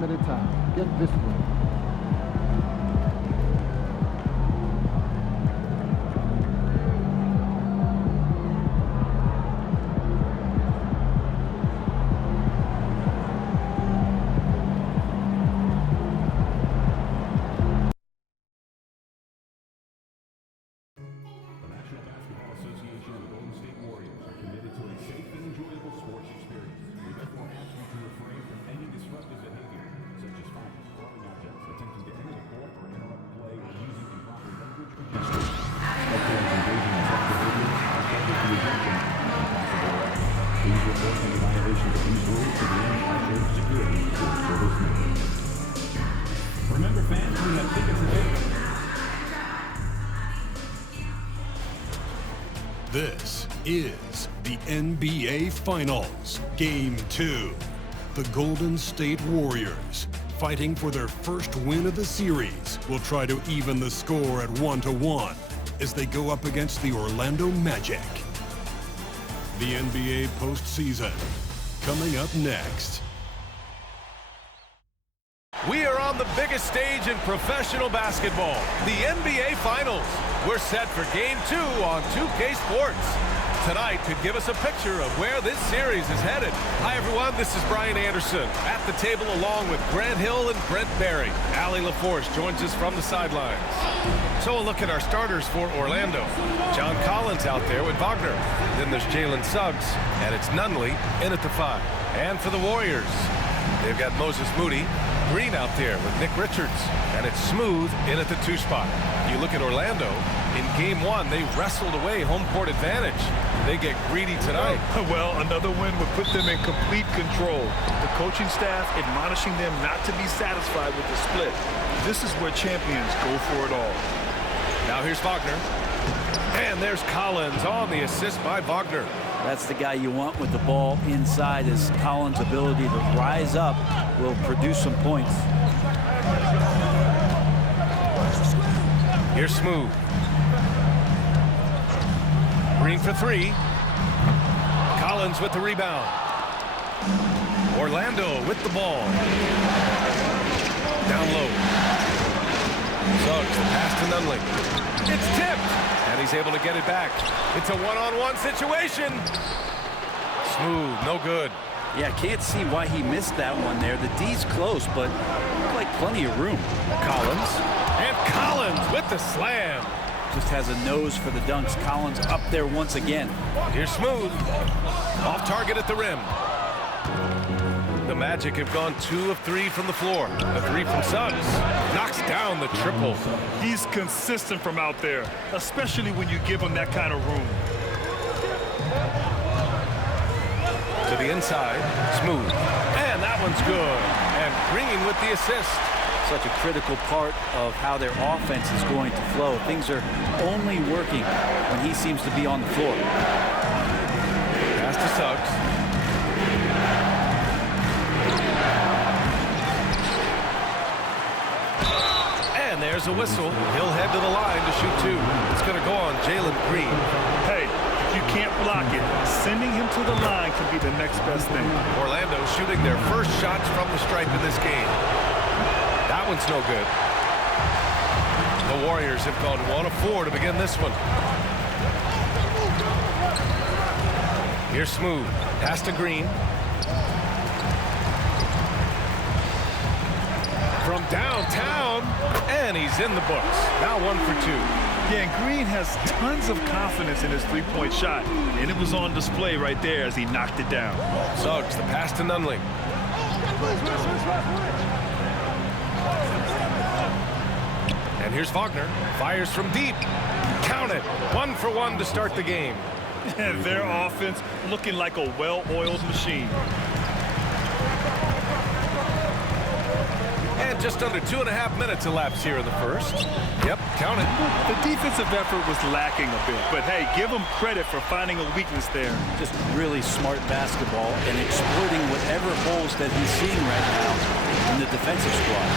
limited time. Get this win. Remember, fans, we have tickets available. This is the NBA Finals, Game 2. The Golden State Warriors, fighting for their first win of the series, will try to even the score at 1-1 as they go up against the Orlando Magic. The NBA postseason, coming up next. We are on the biggest stage in professional basketball, the NBA Finals. We're set for Game 2 on 2K Sports. Tonight could give us a picture of where this series is headed. Hi, everyone. This is Brian Anderson at the table along with Grant Hill and Brent Barry. Allie LaForce joins us from the sidelines. So a look at our starters for Orlando. John Collins out there with Wagner. Then there's Jalen Suggs, and it's Nunley in at the 5. And for the Warriors, they've got Moses Moody, Green out there with Nick Richards, and it's Smooth in at the 2 spot. You look at Orlando, in Game 1, they wrestled away home court advantage. They get greedy tonight. Well, another win would put them in complete control. The coaching staff admonishing them not to be satisfied with the split. This is where champions go for it all. Now here's Wagner. And there's Collins on the assist by Wagner. That's the guy you want with the ball inside, as Collins' ability to rise up will produce some points. Here's Smooth. Green for 3. Collins with the rebound. Orlando with the ball. Down low. Suggs, the pass to Nunley. It's tipped, and he's able to get it back. It's a one-on-one situation. Smooth, no good. Yeah, can't see why he missed that one there. The D's close, but looked like plenty of room. Collins. And Collins with the slam. Just has a nose for the dunks. Collins up there once again. Here's Smooth. Off target at the rim. The Magic have gone 2 of 3 from the floor. A 3 from Suggs. Knocks down the triple. He's consistent from out there, especially when you give him that kind of room. To the inside. Smooth. And that one's good. And Green with the assist. Such a critical part of how their offense is going to flow. Things are only working when he seems to be on the floor. Pass to Suggs. And there's a whistle. He'll head to the line to shoot 2. It's going to go on Jalen Green. Hey, if you can't block it, sending him to the line can be the next best thing. Orlando shooting their first shots from the stripe in this game. That one's no good. The Warriors have gone 1 of 4 to begin this one. Here's Smooth. Pass to Green. From downtown, and he's in the books. Now 1 for 2. Yeah, and Green has tons of confidence in his three-point shot, and it was on display right there as he knocked it down. Suggs, the pass to Nunley. And here's Wagner. Fires from deep. Count it. 1 for 1 to start the game. And their offense looking like a well-oiled machine. And just under 2.5 minutes elapsed here in the first. Yep, count it. The defensive effort was lacking a bit, but hey, give them credit for finding a weakness there. Just really smart basketball and exploiting whatever holes that he's seeing right now in the defensive squad.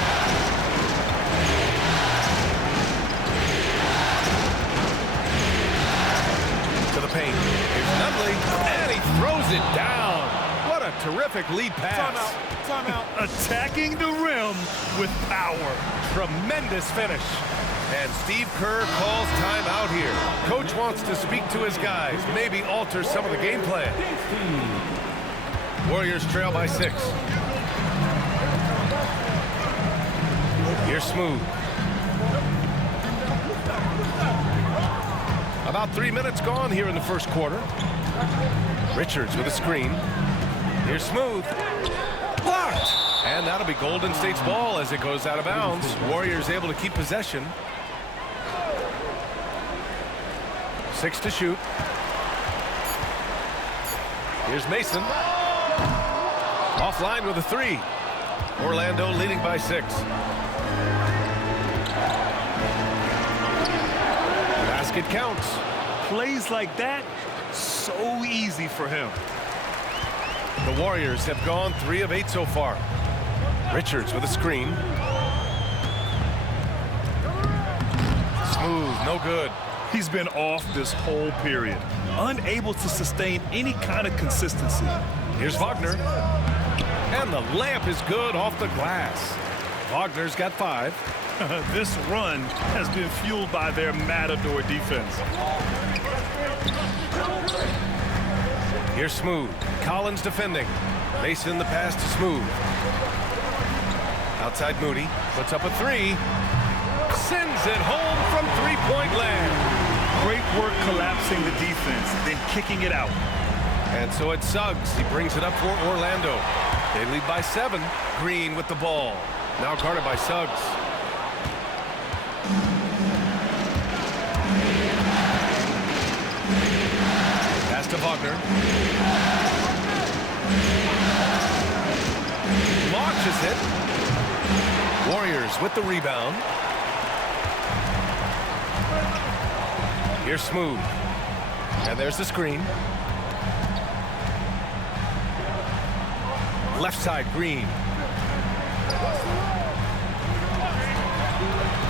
To the paint. Here's Nunley, and he throws it down. What a terrific lead pass. Timeout. Attacking the rim with power. Tremendous finish. And Steve Kerr calls timeout here. Coach wants to speak to his guys, maybe alter some of the game plan. Warriors trail by 6. Here's Smooth. About 3 minutes gone here in the first quarter. Richards with a screen. Here's Smooth. Blocked! And that'll be Golden State's ball as it goes out of bounds. Warriors able to keep possession. 6 to shoot. Here's Mason. Offline with a 3. Orlando leading by 6. Basket counts. Plays like that, so easy for him. The Warriors have gone 3 of 8 so far. Richards with a screen. Smooth, no good. He's been off this whole period, unable to sustain any kind of consistency. Here's Wagner. And the layup is good off the glass. Wagner's got 5. This run has been fueled by their Matador defense. Here's Smooth. Collins defending. Mason the pass to Smooth. Outside Moody. Puts up a 3. Sends it home from three-point land. Great work collapsing the defense, then kicking it out. And so it's Suggs. He brings it up for Orlando. They lead by 7. Green with the ball. Now guarded by Suggs. Pass to Wagner. Launches it. Warriors with the rebound. Here's Smooth. And there's the screen. Left side, Green.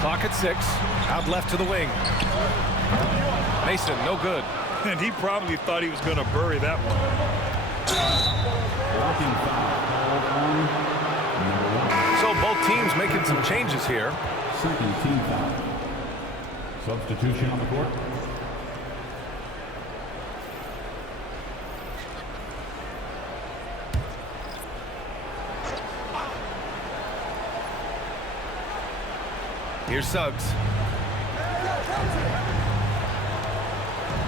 Clock at 6. Out left to the wing. Mason, no good. And he probably thought he was going to bury that one. So both teams making some changes here. Second team foul. Substitution on the court. Here's Suggs.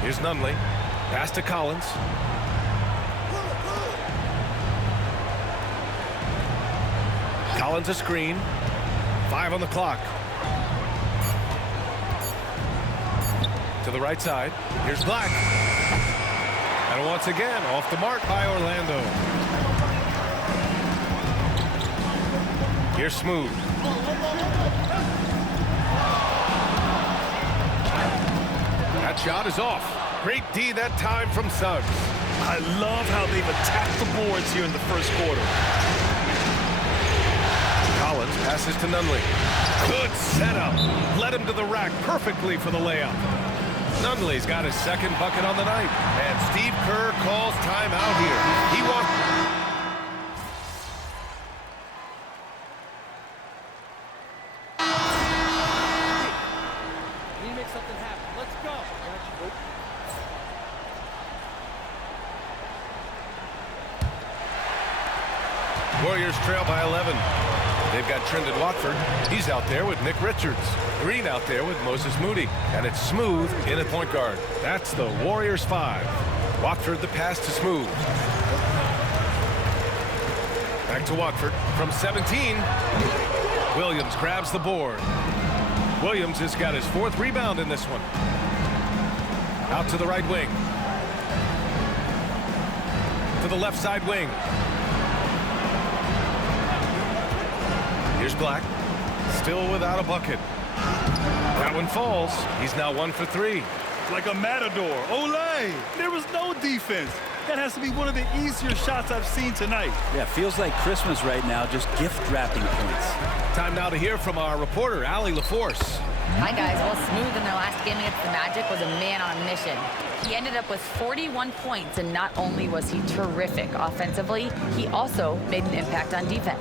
Here's Nunley. Pass to Collins. Collins a screen. 5 on the clock. To the right side. Here's Black. And once again, off the mark by Orlando. Here's Smooth. That shot is off. Great D that time from Suggs. I love how they've attacked the boards here in the first quarter. Collins passes to Nunley. Good setup. Led him to the rack perfectly for the layup. Nunley's got his second bucket on the night. And Steve Kerr calls timeout here. He wants... We need to make something happen. Let's go. Warriors trail by 11. They've got Trendon Watford. He's out there with Nick Richards. Green out there with Moses Moody. And it's Smooth in at point guard. That's the Warriors 5. Watford the pass to Smooth. Back to Watford from 17. Williams grabs the board. Williams has got his 4th rebound in this one. Out to the right wing. To the left side wing. Here's Black. Still without a bucket. That one falls. He's now 1 for 3. Like a matador. Olay! There was no defense. That has to be one of the easier shots I've seen tonight. Yeah, feels like Christmas right now, just gift wrapping points. Time now to hear from our reporter, Allie LaForce. Hi, guys. Well, Smooth in their last game against the Magic was a man on a mission. He ended up with 41 points, and not only was he terrific offensively, he also made an impact on defense.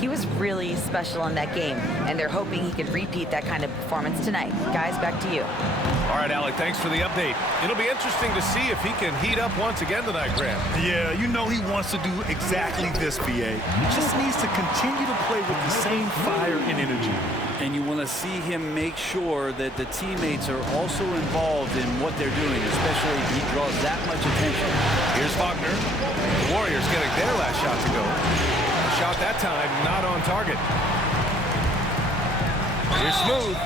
He was really special in that game, and they're hoping he could repeat that kind of performance tonight. Guys, back to you. All right, Alec, thanks for the update. It'll be interesting to see if he can heat up once again tonight, Graham. Yeah, you know he wants to do exactly this, BA. He just needs to continue to play with the same fire and energy. And you want to see him make sure that the teammates are also involved in what they're doing, especially if he draws that much attention. Here's Wagner. The Warriors getting their last shot to go. Shot that time, not on target. Here's Smooth.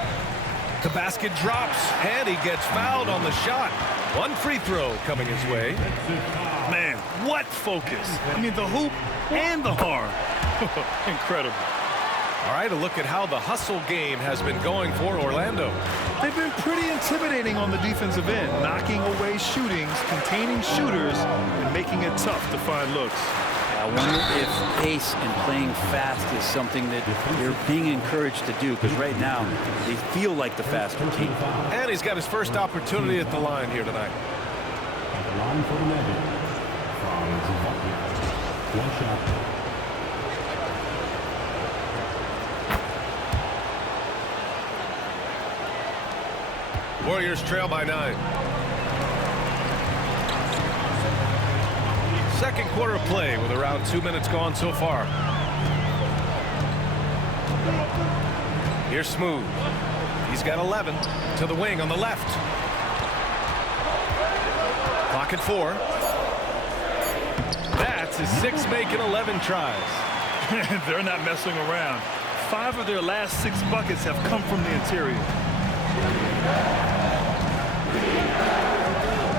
The basket drops, and he gets fouled on the shot. One free throw coming his way. Man, what focus. I mean, the hoop and the arm. Incredible. All right, a look at how the hustle game has been going for Orlando. They've been pretty intimidating on the defensive end, knocking away shootings, containing shooters, and making it tough to find looks. I wonder if pace and playing fast is something that they're being encouraged to do, because right now they feel like the faster team. And he's got his first opportunity at the line here tonight. At the line for the Magic, from Zimbabwe. One shot. Warriors trail by 9. Second quarter of play with around 2 minutes gone so far. Here's Smooth. He's got 11 to the wing on the left. Clock at 4. That's his 6 making 11 tries. They're not messing around. 5 of their last 6 buckets have come from the interior.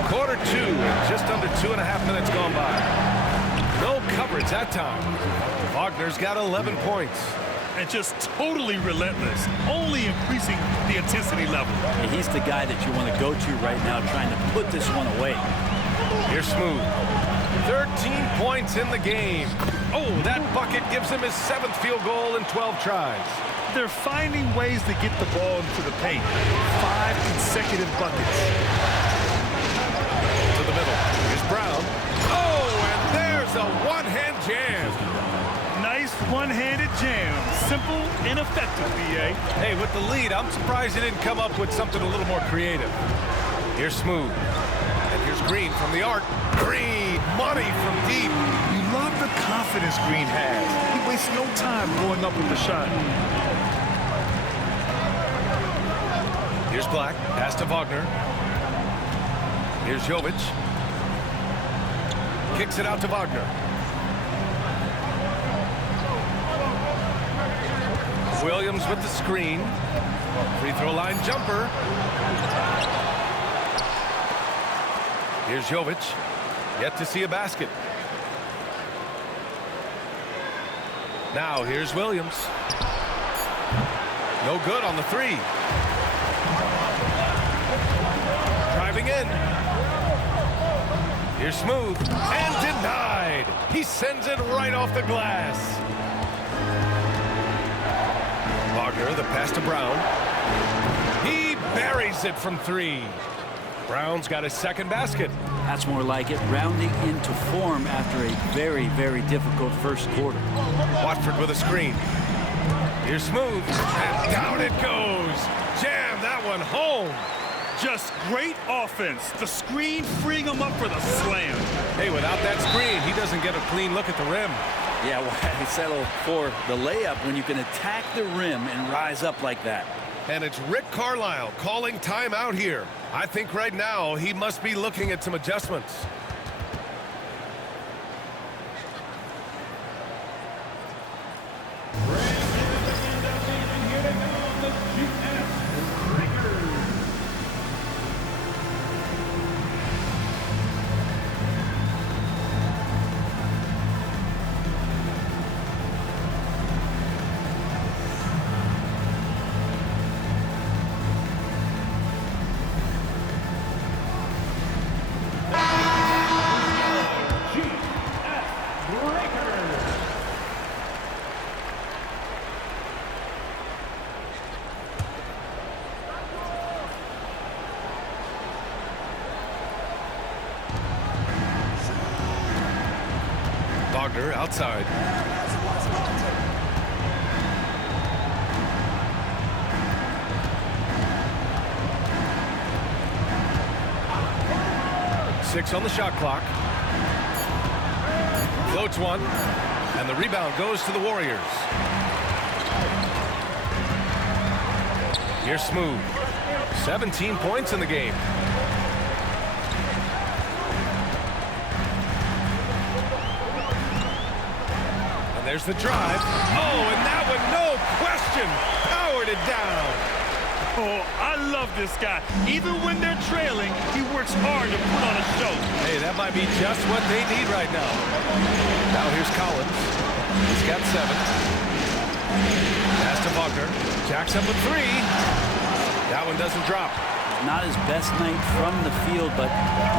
Quarter 2 and just under 2.5 minutes gone by. No coverage that time. Wagner's got 11 points. And just totally relentless, only increasing the intensity level. And he's the guy that you want to go to right now, trying to put this one away. Here's Smooth. 13 points in the game. Oh, that bucket gives him his 7th field goal in 12 tries. They're finding ways to get the ball into the paint. 5 consecutive buckets. To the middle. Here's Brown. Oh, and there's a one-hand jam. Nice one-handed jam. Simple and effective, B.A. Hey, with the lead, I'm surprised he didn't come up with something a little more creative. Here's Smooth. And here's Green from the arc. Green, money from deep. You love the confidence Green has. He wastes no time going up with the shot. Here's Black. Pass to Wagner. Here's Jovic. Kicks it out to Wagner. Williams with the screen. Free throw line jumper. Here's Jovic. Yet to see a basket. Now here's Williams. No good on the 3. Driving in. Here's Smooth. And denied. He sends it right off the glass. Wagner, the pass to Brown. He buries it from 3. Brown's got his 2nd basket. That's more like it, rounding into form after a very, very difficult first quarter. Watford with a screen. Here's Smooth. And down it goes. Jam that one home. Just great offense. The screen freeing him up for the slam. Hey, without that screen, he doesn't get a clean look at the rim. Yeah, why settle for the layup when you can attack the rim and rise up like that? And it's Rick Carlisle calling timeout here. I think right now he must be looking at some adjustments. Wagner outside. Six on the shot clock. Floats one, and the rebound goes to the Warriors. Here's Smooth. 17 points in the game. And there's the drive. Oh, and that one, no question, powered it down. Oh, I love this guy. Even when they're trailing, he works hard to put on a show. Hey, that might be just what they need right now. Now here's Collins. He's got 7. Pass to Wagner. Jacks up with 3. That one doesn't drop. Not his best night from the field, but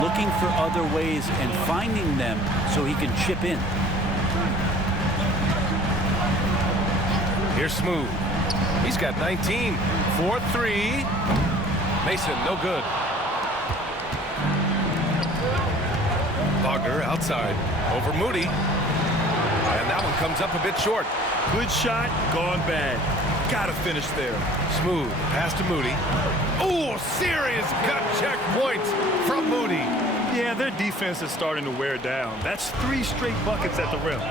looking for other ways and finding them so he can chip in. Here's Smooth. He's got 19. 4-3. Mason, no good. Wagner outside. Over Moody. And that one comes up a bit short. Good shot, gone bad. Gotta finish there. Smooth. Pass to Moody. Oh, serious gut check points from Moody. Yeah, their defense is starting to wear down. That's 3 straight buckets at the rim.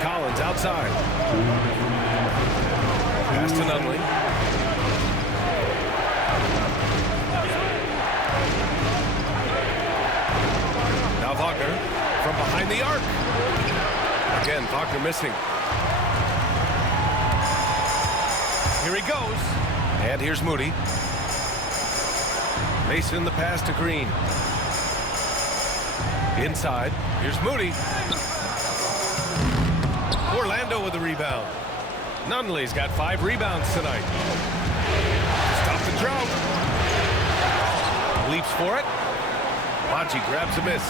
Collins outside. Pass to Nunley. Now Wagner from behind the arc. Again, Wagner missing. Here he goes. And here's Moody. Mason the pass to Green. Inside. Here's Moody. Orlando with the rebound. Nunley's got 5 rebounds tonight. Stop the drought. Leaps for it. Baji grabs a miss.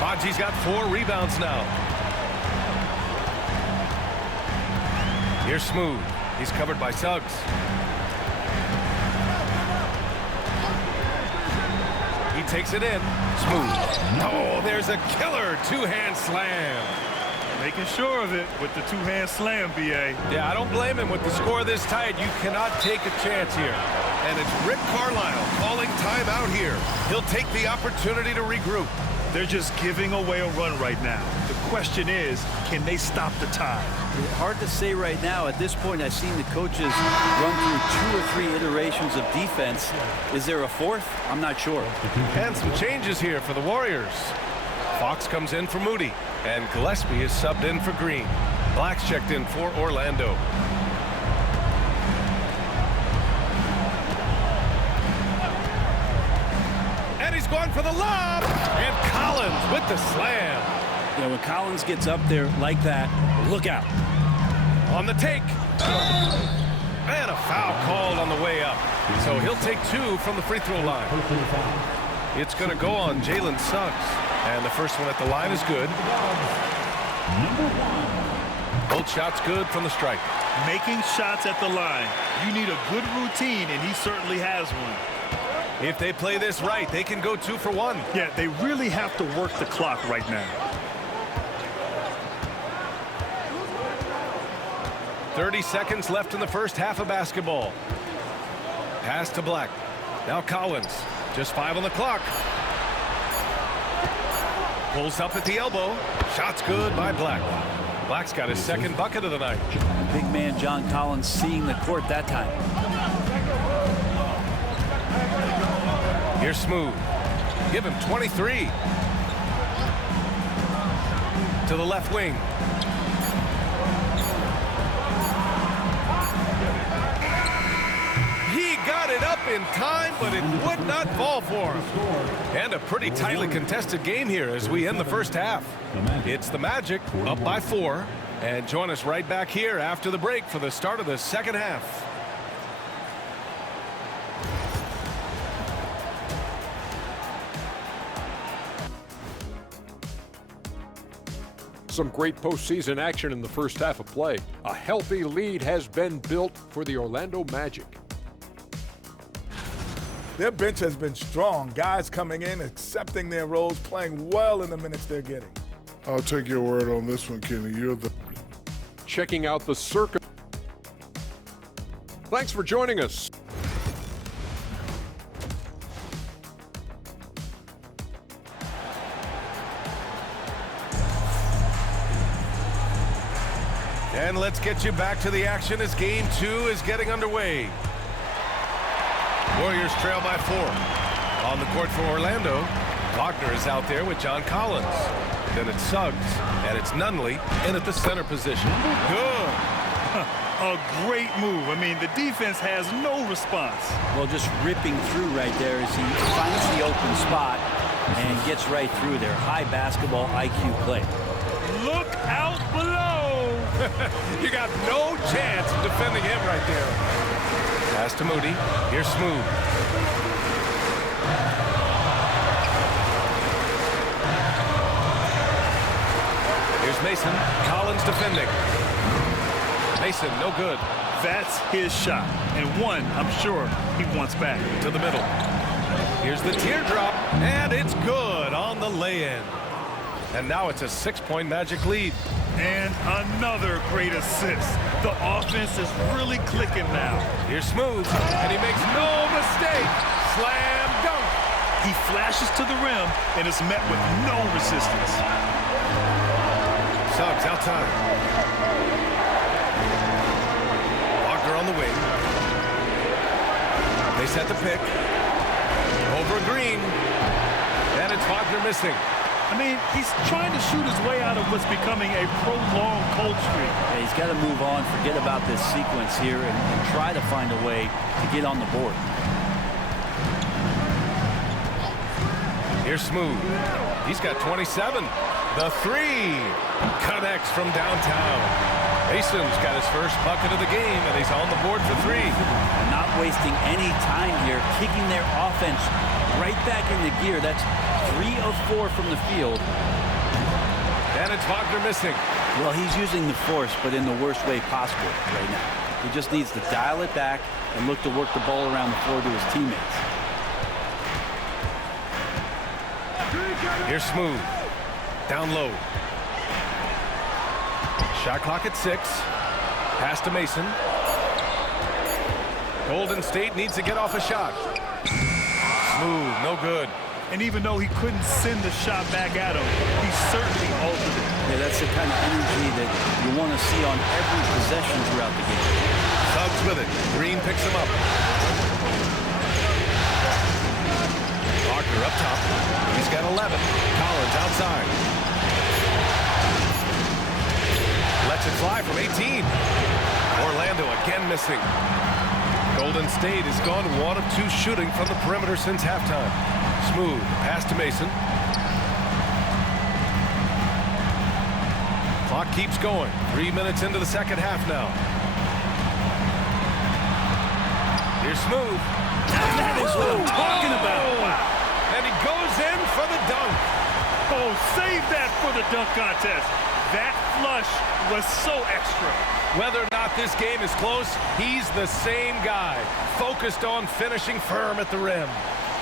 Baji's got 4 rebounds now. Here's Smooth. He's covered by Suggs. He takes it in. Smooth. Oh, there's a killer 2-hand slam. Making sure of it with the 2-hand slam, B.A. Yeah, I don't blame him. With the score this tight, you cannot take a chance here. And it's Rick Carlisle calling timeout here. He'll take the opportunity to regroup. They're just giving away a run right now. The question is, can they stop the tide? Hard to say right now. At this point, I've seen the coaches run through 2 or 3 iterations of defense. Is there a 4th? I'm not sure. And some changes here for the Warriors. Fox comes in for Moody, and Gillespie is subbed in for Green. Black's checked in for Orlando. And he's going for the lob, and Collins with the slam. You know, when Collins gets up there like that, look out. On the take. And a foul called on the way up. So he'll take 2 from the free throw line. It's going to go on Jalen Suggs. And the first one at the line is good. Both shots good from the stripe. Making shots at the line. You need a good routine, and he certainly has one. If they play this right, they can go 2 for 1. Yeah, they really have to work the clock right now. 30 seconds left in the first half of basketball. Pass to Black. Now Collins. Just 5 on the clock. Pulls up at the elbow. Shot's good by Black. Black's got his 2nd bucket of the night. Big man John Collins seeing the court that time. Here's Smooth. Give him 23. To the left wing. He got it up in time, but it would not fall for him. And a pretty tightly contested game here as we end the first half. It's the Magic up by 4. And join us right back here after the break for the start of the second half. Some great postseason action in the first half of play. A healthy lead has been built for the Orlando Magic. Their bench has been strong. Guys coming in, accepting their roles, playing well in the minutes they're getting. I'll take your word on this one, Kenny. You're the... Checking out the circuit. Thanks for joining us. And let's get you back to the action as game 2 is getting underway. Warriors trail by 4. On the court for Orlando, Wagner is out there with John Collins. Then it's Suggs, and it's Nunley in at the center position. Good. A great move. I mean, the defense has no response. Well, just ripping through right there as he finds the open spot and gets right through there. High basketball IQ play. Look out below. You got no chance of defending him right there. Pass to Moody. Here's Smooth. Here's Mason. Collins defending. Mason, no good. That's his shot, and one I'm sure he wants back. To the middle. Here's the teardrop, and it's good on the lay-in. And now it's a 6-point Magic lead. And another great assist. The offense is really clicking now. Here's Smooth, and he makes no mistake. Slam dunk. He flashes to the rim and is met with no resistance. Suggs outside. Wagner on the wing. They set the pick. Over Green. And it's Wagner missing. I mean, he's trying to shoot his way out of what's becoming a prolonged cold streak. Yeah, he's got to move on, forget about this sequence here, and try to find a way to get on the board. Here's Smooth. He's got 27. The 3 connects from downtown. Mason's got his first bucket of the game, and he's on the board for 3. And not wasting any time here, kicking their offense right back into gear. That's 3 of 4 from the field. And it's Wagner missing. Well, he's using the force, but in the worst way possible right now. He just needs to dial it back and look to work the ball around the floor to his teammates. Here's Smooth. Down low. Shot clock at 6. Pass to Mason. Golden State needs to get off a shot. Smooth, no good. And even though he couldn't send the shot back at him, he certainly altered it. Yeah, that's the kind of energy that you want to see on every possession throughout the game. Suggs with it. Green picks him up. Wagner up top. He's got 11. Collins outside. Lets it fly from 18. Orlando again missing. Golden State has gone 1 of 2 shooting from the perimeter since halftime. Smooth. Pass to Mason. Clock keeps going. 3 minutes into the second half now. Here's Smooth. That is what I'm talking about. And he goes in for the dunk. Oh, save that for the dunk contest. That flush was so extra. Whether or not this game is close, he's the same guy, focused on finishing firm at the rim.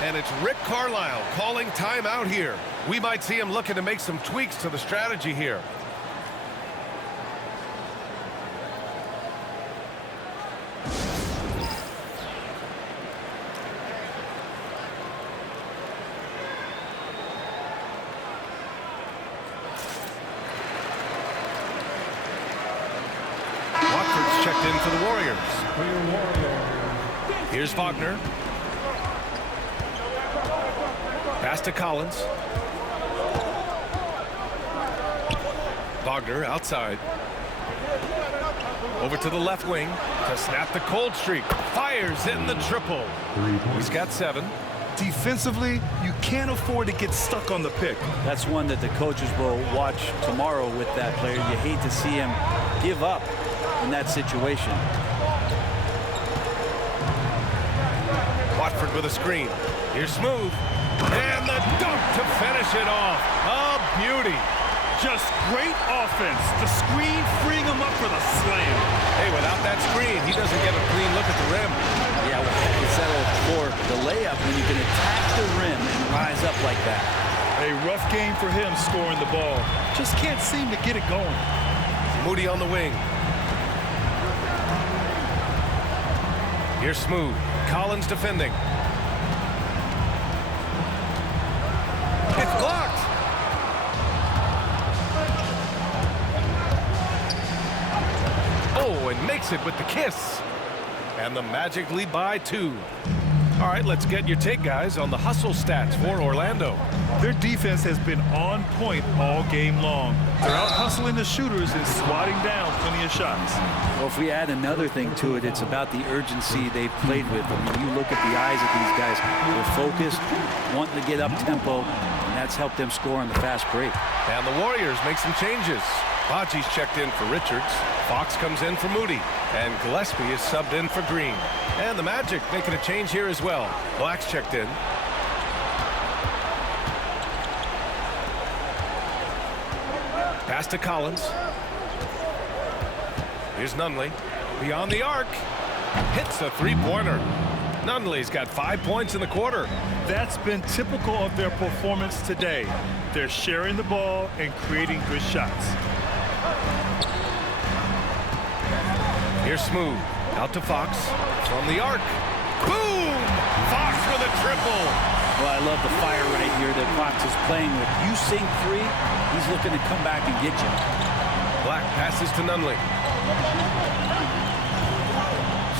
And it's Rick Carlisle calling timeout here. We might see him looking to make some tweaks to the strategy here. Watford's checked in for the Warriors. Here's Wagner. Pass to Collins. Wagner outside. Over to the left wing to snap the cold streak. Fires in the triple. He's got 7. Defensively, you can't afford to get stuck on the pick. That's one that the coaches will watch tomorrow with that player. You hate to see him give up in that situation. Watford with a screen. Here's Smooth. And the dunk to finish it off. A beauty. Just great offense. The screen freeing him up for the slam. Hey, without that screen, he doesn't get a clean look at the rim. Yeah, well, you settle for the layup when you can attack the rim and rise up like that. A rough game for him scoring the ball. Just can't seem to get it going. Moody on the wing. Here's Smooth. Collins defending. It's blocked. Oh, and makes it with the kiss. And the Magic lead by 2. All right, let's get your take, guys, on the hustle stats for Orlando. Their defense has been on point all game long. They're out hustling the shooters and swatting down plenty of shots. Well, if we add another thing to it, it's about the urgency they've played with. I mean, you look at the eyes of these guys. They're focused, wanting to get up tempo, and that's helped them score on the fast break. And the Warriors make some changes. Baji's checked in for Richards. Fox comes in for Moody. And Gillespie is subbed in for Green. And the Magic making a change here as well. Black's checked in. Pass to Collins. Here's Nunley. Beyond the arc. Hits a three-pointer. Nunley's got 5 points in the quarter. That's been typical of their performance today. They're sharing the ball and creating good shots. Here's Smooth. Out to Fox. From the arc. Boom! Fox with a triple. Well, I love the fire right here that Fox is playing with. You sink 3, he's looking to come back and get you. Black passes to Nunley.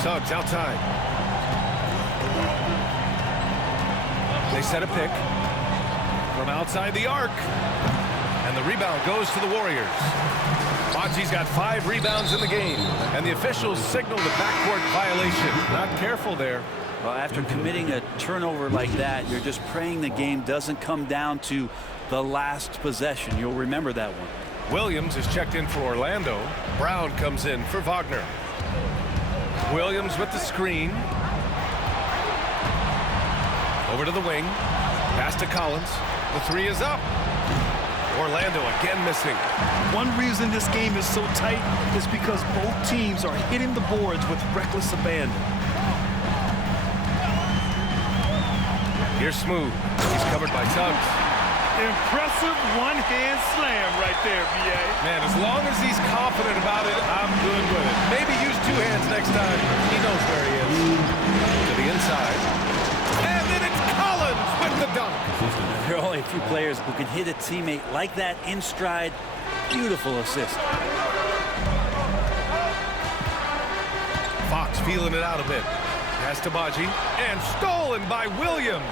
Suggs outside. They set a pick. From outside the arc. And the rebound goes to the Warriors. Baji's got 5 rebounds in the game. And the officials signal the backcourt violation. Not careful there. Well, after committing a turnover like that, you're just praying the game doesn't come down to the last possession. You'll remember that one. Williams is checked in for Orlando. Brown comes in for Wagner. Williams with the screen. Over to the wing. Pass to Collins. The 3 is up. Orlando again missing. One reason this game is so tight is because both teams are hitting the boards with reckless abandon. Here's Smooth. He's covered by Suggs. Impressive one-hand slam right there, B.A. Man, as long as he's confident about it, I'm good with it. Maybe use 2 hands next time. He knows where he is. To the inside. And then it's Collins with the dunk. There are only a few players who can hit a teammate like that in stride. Beautiful assist. Fox feeling it out a bit. Pass to Baji. And stolen by Williams.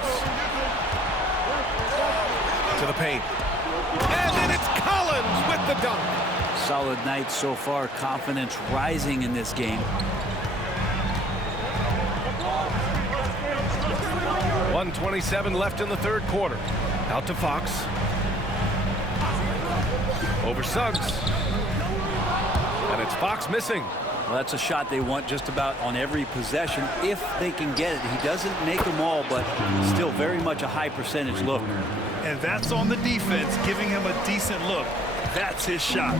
To the paint. And then it's Collins with the dunk. Solid night so far. Confidence rising in this game. 1:27 left in the third quarter. Out to Fox. Over Suggs. And it's Fox missing. Well, that's a shot they want just about on every possession if they can get it. He doesn't make them all, but still very much a high percentage look. And that's on the defense, giving him a decent look. That's his shot.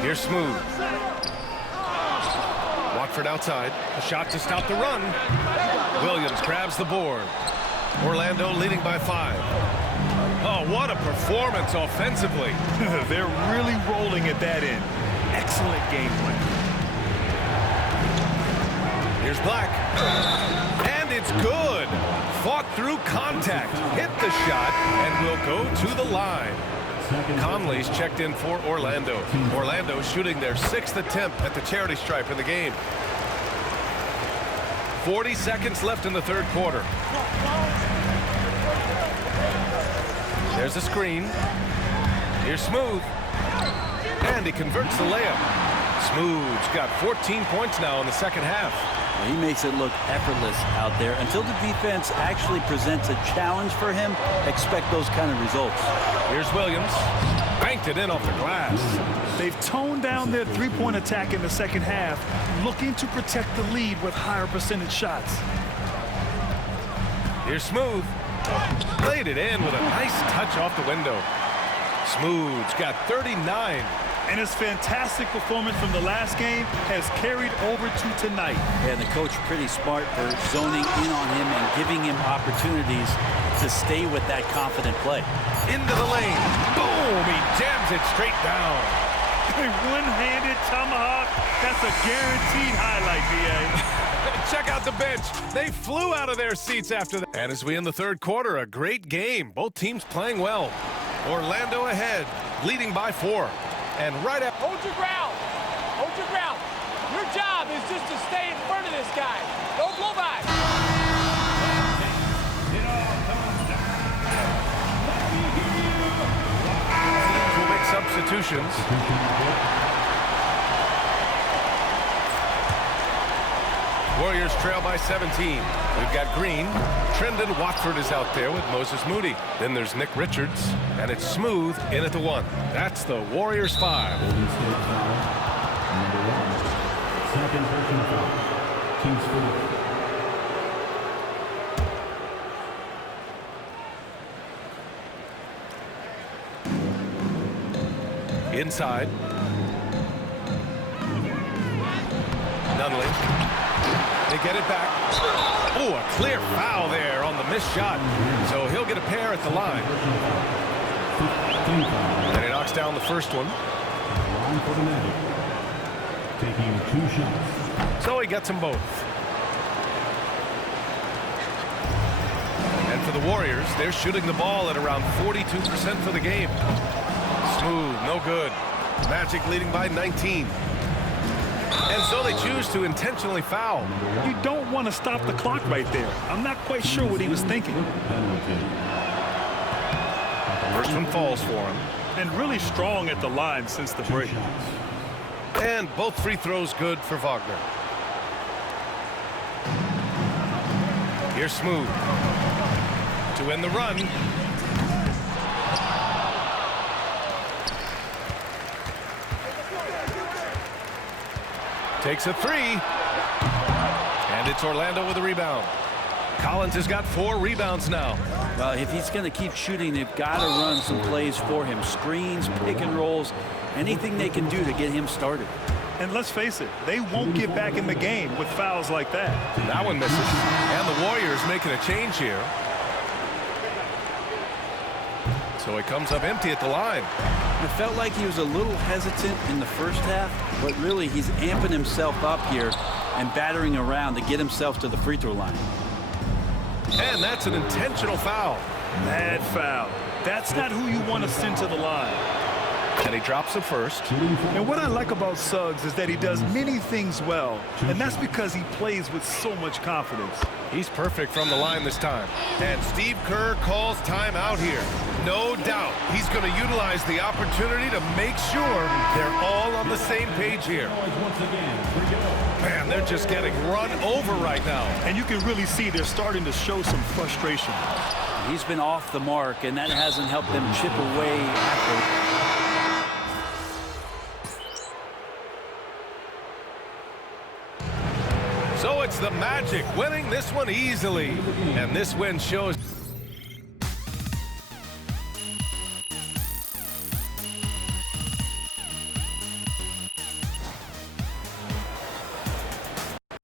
Here's Smooth. Watford outside. A shot to stop the run. Williams grabs the board. Orlando leading by 5. Oh, what a performance offensively. They're really rolling at that end. Excellent game plan. Here's Black. And it's good. Fought through contact. Hit the shot and will go to the line. Conley's checked in for Orlando. Orlando shooting their 6th attempt at the charity stripe in the game. 40 seconds left in the third quarter. There's a screen. Here's Smooth. And he converts the layup. Smooth's got 14 points now in the second half. He makes it look effortless out there. Until the defense actually presents a challenge for him, expect those kind of results. Here's Williams. Banked it in off the glass. They've toned down their three-point attack in the second half, looking to protect the lead with higher percentage shots. Here's Smooth. Laid it in with a nice touch off the window. Smooth's got 39. And his fantastic performance from the last game has carried over to tonight. And the coach pretty smart for zoning in on him and giving him opportunities to stay with that confident play. Into the lane. Boom! He jams it straight down. A one-handed tomahawk. That's a guaranteed highlight, B.A. Check out the bench. They flew out of their seats after that. And as we end the third quarter, a great game. Both teams playing well. Orlando ahead, leading by 4. And right after... Hold your ground. Hold your ground. Your job is just to stay in front of this guy. Don't blow by. Teams will make substitutions. Warriors trail by 17. We've got Green. Trendon Watford is out there with Moses Moody. Then there's Nick Richards, and it's Smooth in at the 1. That's the Warriors 5. Golden State foul, number 1. Second personal foul. Team's foul. Inside. Nunley. They get it back. Oh, a clear foul there on the missed shot. So he'll get a pair at the line. And he knocks down the first one. Line for the Magic. Taking 2 shots. So he gets them both. And for the Warriors, they're shooting the ball at around 42% for the game. Smooth, no good. Magic leading by 19. And so they choose to intentionally foul. You don't want to stop the clock right there. I'm not quite sure what he was thinking. First one falls for him. And really strong at the line since the break. And both free throws good for Wagner. Here's Smooth to end the run. Takes a 3. And it's Orlando with a rebound. Collins has got 4 rebounds now. Well, if he's going to keep shooting, they've got to run some plays for him. Screens, pick and rolls, anything they can do to get him started. And let's face it, they won't get back in the game with fouls like that. That one misses. And the Warriors making a change here. So he comes up empty at the line. It felt like he was a little hesitant in the first half, but really he's amping himself up here and battering around to get himself to the free throw line. And that's an intentional foul. Bad foul. That's not who you want to send to the line. And he drops the first. And what I like about Suggs is that he does many things well, and that's because he plays with so much confidence. He's perfect from the line this time. And Steve Kerr calls timeout here. No doubt he's going to utilize the opportunity to make sure they're all on the same page here. Man, they're just getting run over right now. And you can really see they're starting to show some frustration. He's been off the mark, and that hasn't helped them chip away after. So it's the Magic winning this one easily. And this win shows